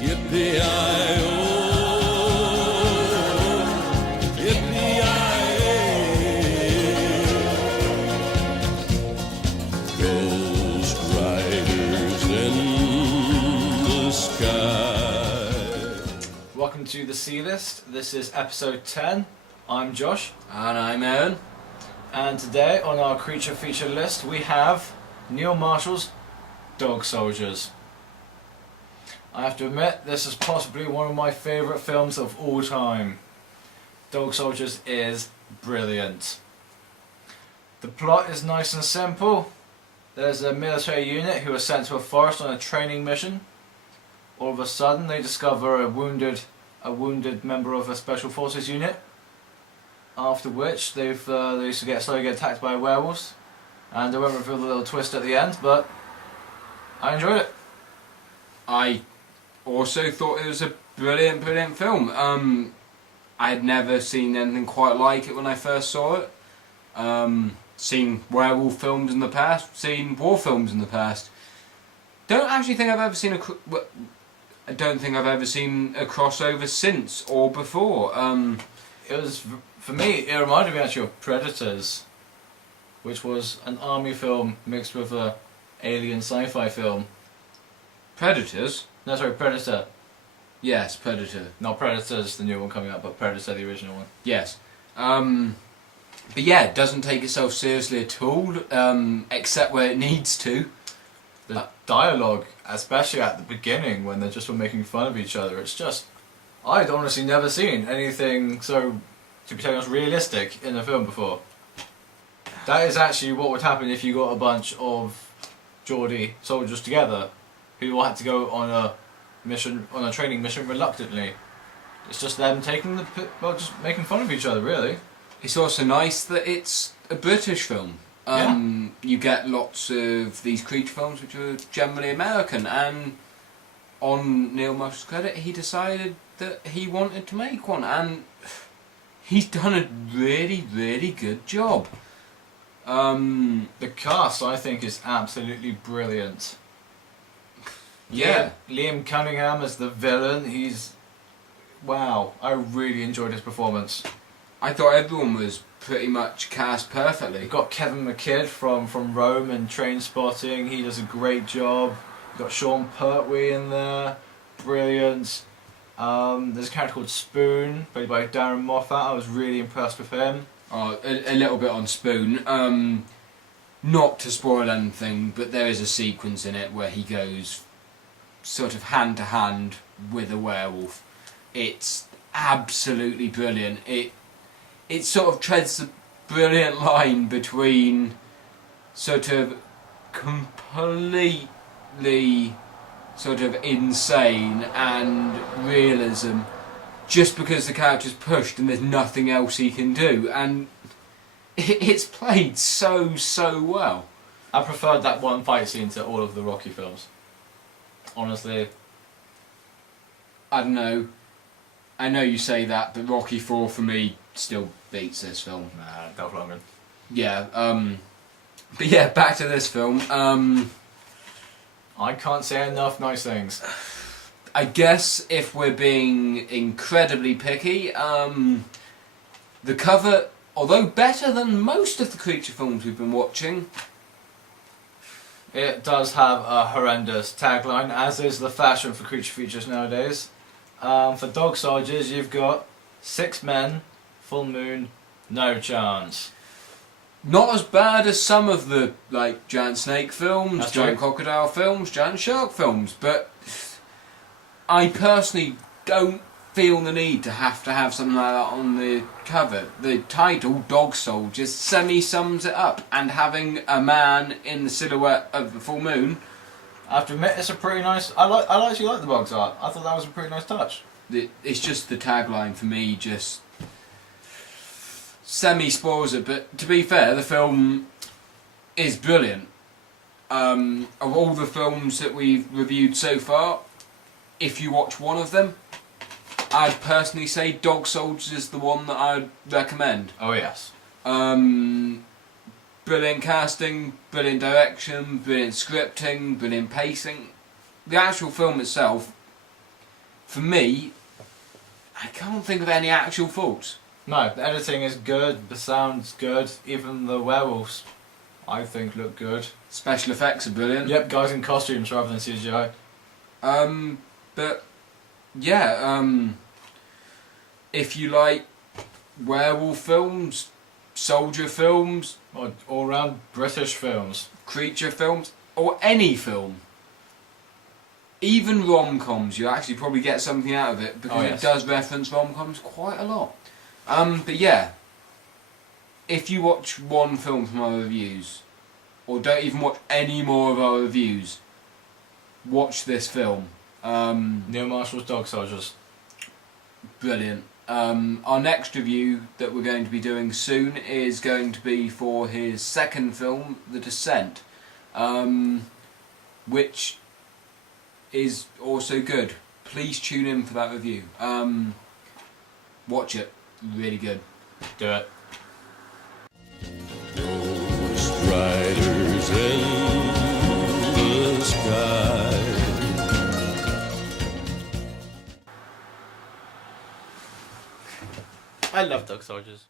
Yippee-i-oh, yippee-i-ay. Ghost riders in the sky. Welcome to the C List. This is episode 10. I'm Josh. And I'm Aaron. And today on our creature feature list we have Neil Marshall's Dog Soldiers. I have to admit, this is possibly one of my favourite films of all time. Dog Soldiers is brilliant. The plot is nice and simple. There's a military unit who are sent to a forest on a training mission. All of a sudden they discover a wounded member of a special forces unit. After which they slowly get attacked by werewolves. And I won't reveal the little twist at the end, but I enjoyed it. I also thought it was a brilliant film. I had never seen anything quite like it when I first saw it. Seen werewolf films in the past, seen war films in the past. Don't actually think I've ever seen I don't think I've ever seen a crossover since or before. It was, for me, it reminded me actually of Predators, which was an army film mixed with a alien sci-fi film. Predators? No, sorry, Predator. Yes, Predator. Not Predators, the new one coming up, but Predator, the original one. Yes. But yeah, it doesn't take itself seriously at all, except where it needs to. The dialogue, especially at the beginning when they just were making fun of each other, it's just... I'd honestly never seen anything so, to be honest, realistic in a film before. That is actually what would happen if you got a bunch of Geordie soldiers together who all had to go on a mission, on a training mission reluctantly. It's just them just making fun of each other, really. It's also nice that it's a British film. You get lots of these creature films which are generally American, and on Neil Marshall's credit, he decided that he wanted to make one, and he's done a really good job. The cast, I think, is absolutely brilliant. Yeah. Liam Cunningham as the villain, wow, I really enjoyed his performance. I thought everyone was pretty much cast perfectly. You've got Kevin McKidd from Rome and Trainspotting, he does a great job. You've got Sean Pertwee in there, brilliant. There's a character called Spoon, played by Darren Moffat. I was really impressed with him. A little bit on Spoon. Not to spoil anything, but there is a sequence in it where he goes sort of hand to hand with a werewolf. It's absolutely brilliant. It sort of treads the brilliant line between sort of completely sort of insane and realism, just because the character's pushed and there's nothing else he can do, and it's played so well. I preferred that one fight scene to all of the Rocky films. Honestly. I don't know. I know you say that, but Rocky 4 for me still beats this film. Nah, Dolph Lundgren. Yeah, but yeah, back to this film. I can't say enough nice things. I guess if we're being incredibly picky, the cover, although better than most of the creature films we've been watching, it does have a horrendous tagline, as is the fashion for creature features nowadays. For Dog Soldiers, you've got 6 men, full moon, no chance. not as bad as some of the like giant snake films, That's giant true. crocodile films, giant shark films, but I personally don't feel the need to have something like that on the cover. The title, Dog Soldiers, semi-sums it up, and having a man in the silhouette of the full moon, I have to admit, it's a pretty nice... I actually like the box art. I thought that was a pretty nice touch. it's just the tagline for me just semi-spoils it, but to be fair, the film is brilliant. Of all the films that we've reviewed so far, if you watch one of them, I'd personally say Dog Soldiers is the one that I'd recommend. Oh yes. Brilliant casting, brilliant direction, brilliant scripting, brilliant pacing. The actual film itself for me, I can't think of any actual faults. No, the editing is good, the sound's good, even the werewolves, I think, look good. Special effects are brilliant. Yep, guys in costumes rather than CGI. But yeah, if you like werewolf films, soldier films, Or all-round British films. creature films, or any film, even rom-coms, you actually probably get something out of it because Oh, yes. it does reference rom-coms quite a lot. But yeah, if you watch one film from our reviews, or don't even watch any more of our reviews, watch this film. Neil Marshall's Dog Soldiers. Brilliant. Our next review that we're going to be doing soon is going to be for his second film, The Descent, which is also good. Please tune in for that review. Watch it. Really good. Do it. Ghost riders in the sky. I love Dog Soldiers.